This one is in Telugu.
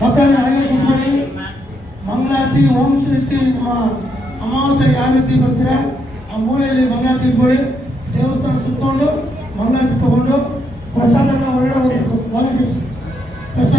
మొత్తాన్ని అలాగే కూర్చొని మంగళారతి ఓం శక్తి అమావాస్య యాగతి ಬರ್ತೀರ ఆ మూలైలి మంగళారతి కూడా దేవస్థాన ಸುತ್ತಕೊಂಡು మంగళారతి ತಗೊಂಡು ಪ್ರಸಾದ